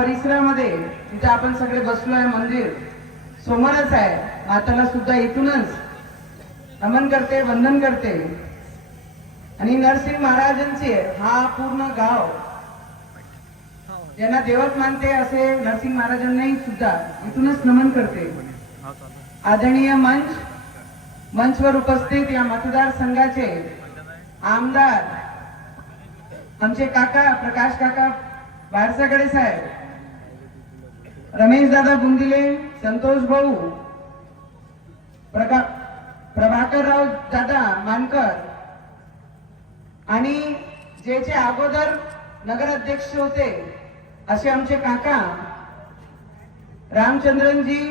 परिसरामध्ये इथे आपण सगळे बसलो आहे मंदिर. समोरच आहे. माताला सुद्धा इथूनच नमन करते वंदन करते. आणि नरसिंह महाराजांचे हा पूर्ण गाव ज्यांना देवत मानते असे नरसिंह महाराजांनाही सुद्धा इथूनच नमन करते. आदरणीय मंच मंचवर उपस्थित या मतदारसंघाचे आमदार आमचे काका प्रकाश काका बारसाकडे साहेब. रमेश दादा गुंदिले संतोष भाऊ प्रका प्रभाकरराव दादा मानकर आणि जे जे अगोदर नगराध्यक्ष होते असे आमचे काका रामचंद्रनजी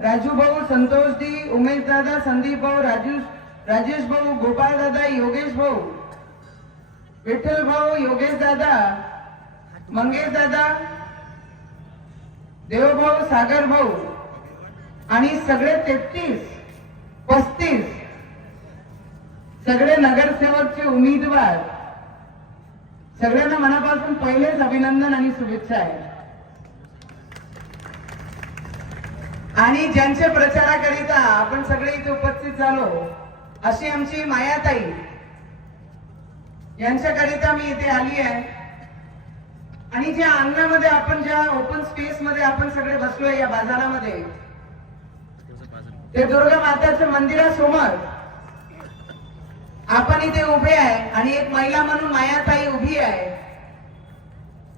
राजू भाऊ संतोषजी उमेश दादा संदीप भाऊ राजू राजेश भाऊ गोपाळ दादा योगेश भाऊ विठ्ठल भाऊ योगेश दादा मंगेश दादा देवभाऊ सागर भाऊ आणि सगळे तेहतीस पस्तीस सगळे नगरसेवकचे उमेदवार. सगळ्यांना मनापासून पहिलेच अभिनंदन आणि शुभेच्छा आहे. आणि ज्यांच्या प्रचाराकरिता आपण सगळे इथे उपस्थित झालो अशी आमची मायाताई. यांच्याकरिता मी इथे आली आहे. आणि ज्या अंगणामध्ये आपण ज्या ओपन स्पेस मध्ये आपण सगळे बसलोय या बाजारामध्ये ते दुर्गा माताच्या मंदिरासमोर आपण इथे उभे आहे आणि एक महिला म्हणून मायाताई उभी आहे.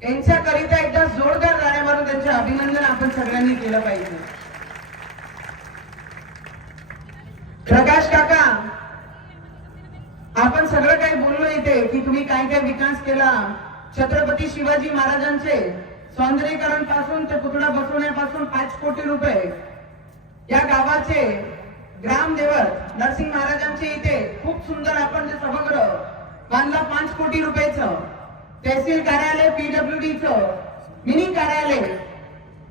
यांच्याकरिता एकदा जोरदार गाण्या मारून त्यांचे अभिनंदन आपण सगळ्यांनी केलं पाहिजे. प्रकाश काका आपण सगळं काही बोललो इथे की तुम्ही काय काय विकास केला? छत्रपती शिवाजी महाराजांचे सौंदर्यीकरणपासून ते पुतळा बसवण्यापासून पाच कोटी रुपये. या गावाचे ग्रामदेवत नरसिंह महाराजांचे इथे खूप सुंदर आपण जे सभागृह बांधला पाच कोटी रुपयेच. तहसील कार्यालय पीडब्ल्यूडीचं मिनी कार्यालय.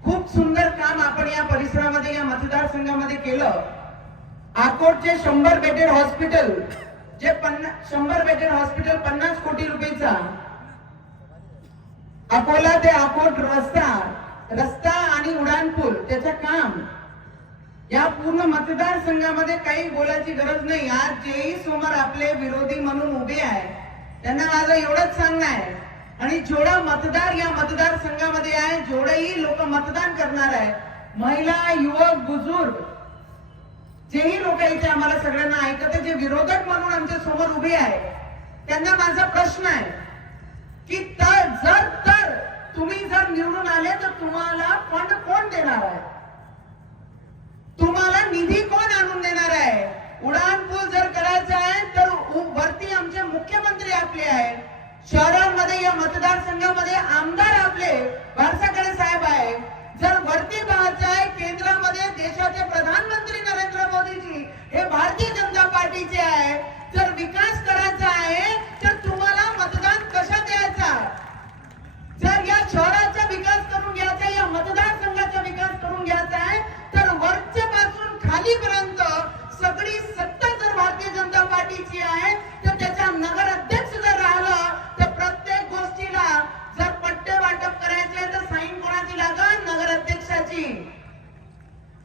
खूप सुंदर काम आपण या परिसरामध्ये या मतदारसंघामध्ये केलं. आकोटचे शंभर बेडेड हॉस्पिटल जे पन्नास शंभर बेडेड हॉस्पिटल पन्नास कोटी रुपयेचा अकोला ते अकोट रस्ता रस्ता आणि उड्डाणपूल त्याचं काम. या पूर्ण मतदारसंघामध्ये काही बोलायची गरज नाही. आज जेही समोर आपले विरोधी म्हणून उभे आहे. त्यांना माझं एवढंच सांगणं आहे. आणि जेवढा मतदार या मतदारसंघामध्ये आहे जेवढेही लोक मतदान करणार आहे महिला युवक बुजुर्ग जेही लोक इथे आम्हाला सगळ्यांना ऐकत जे विरोधक म्हणून आमच्यासमोर उभे आहे त्यांना माझा प्रश्न आहे की तर जर तुम्ही जर निवडून आले तर तुम्हाला फंड कोण देणार आहे? तुम्हाला निधी कोण आणून देणार आहे? उडान पूल जर करायचा आहे तर वरती आमचे मुख्यमंत्री आपले आहेत. शहरांमध्ये या मतदारसंघामध्ये आमदार आपले भारसाकडे साहेब आहे. जर वरती पाहायचं आहे केंद्रामध्ये देशाचे प्रधानमंत्री नरेंद्र मोदीजी हे भारतीय जनता पार्टीचे आहे. जर विकास करायचा आहे तर तुम्हाला मतदान कशा द्यायचा जर या शहराचा विकास करून घ्यायचा या मतदारसंघाचा विकास करून घ्यायचा आहे तर वरच्या पासून खालीपर्यंत सगळी सत्ता जर भारतीय जनता पार्टीची आहे तर त्याचा नगर अध्यक्ष जर राहिलं तर प्रत्येक गोष्टीला जर पट्टे वाटप करायचे तर साईन कोणाची लागल नगर अध्यक्षाची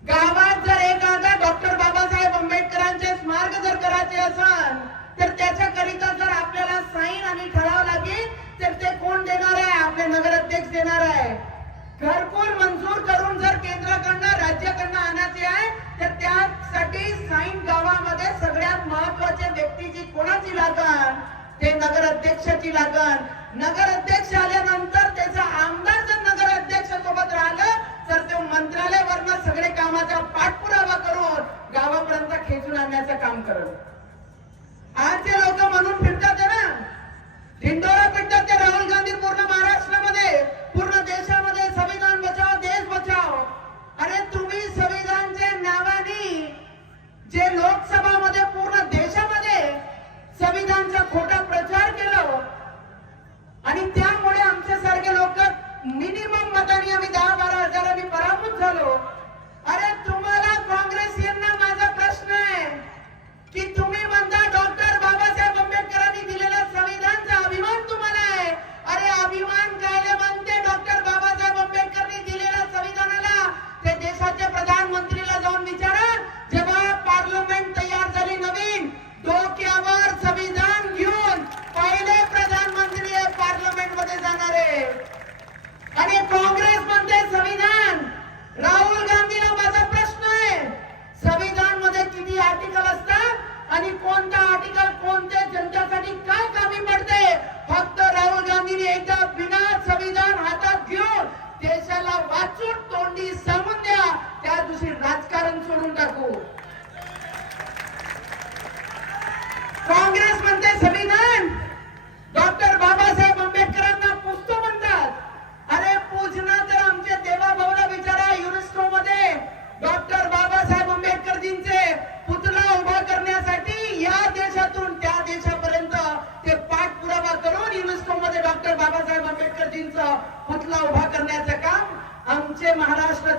गावात जर एखादा डॉक्टर बाबासाहेब आंबेडकरांचे स्मारक जर करायचे असेल तर त्याच्याकरिता जर आपल्याला साईन आणि ठराव लागेल तर ते कोण देणार आहे आपले नगराध्यक्ष देणार आहे घरकुल मंजूर करून जर केंद्राकडनं राज्याकडनं आणायचे आहे तर त्यासाठी साईन गावामध्ये सगळ्यात महत्त्वाच्या व्यक्तीची कोणाची लागण? ते नगर अध्यक्षाची लागण. नगर अध्यक्ष आल्यानंतर त्याचा आमदार जर नगर अध्यक्ष सोबत राहिलं तर तो मंत्रालयावरनं सगळे कामाचा पाठपुरावा करून गावापर्यंत खेचून आणण्याचं काम करत. आजचे लोक म्हणून फिरतात ना? धिंडोरा पिटतात ते राहुल गांधी पूर्ण महाराष्ट्रामध्ये पूर्ण देशामध्ये संविधान बचाव देश बचाव अरे तुम्ही संविधानच्या नावाने जे लोकसभामध्ये पूर्ण देशामध्ये संविधानचा खोटा प्रचार केला आणि त्यामुळे आमच्यासारखे लोक मिनिमम मतांनी आम्ही दहा बारा हजारांनी पराभूत झालो अरे तुम्हाला काँग्रेस यांना माझा प्रश्न आहे की तुम्ही म्हणता डॉक्टर बाबासाहेब आंबेडकरांनी दिलेला संविधानचा अभिमान तुम्हाला आहे अरे अभिमान कायले म्हणते डॉक्टर बाबासाहेब आंबेडकर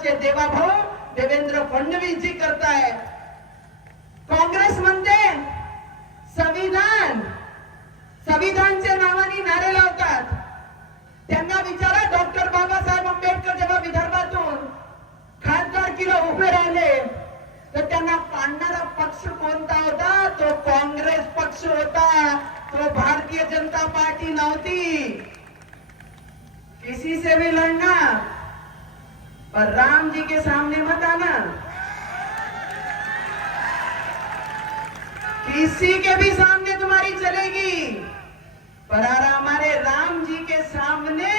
महाराष्ट्राचे देवाभाऊ देवेंद्र फडणवीस जी करतायत काँग्रेस म्हणते संविधान संविधानच्या नावाने नारे लावतात. त्यांना विचारा डॉक्टर बाबासाहेब आंबेडकर जेव्हा विदर्भातून खासदार खासदारकीला उभे राहिले तर त्यांना पाडणारा पक्ष कोणता होता? तो काँग्रेस पक्ष होता. तो भारतीय जनता पार्टी नव्हती. किसी से भी लड़ना पर राम जी के सामने मत आना। किसी के भी सामने तुम्हारी चलेगी। पर हमारे राम जी के सामने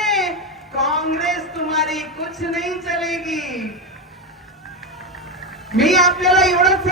कांग्रेस तुम्हारी कुछ नहीं चलेगी। मी आपल्याला एवढंच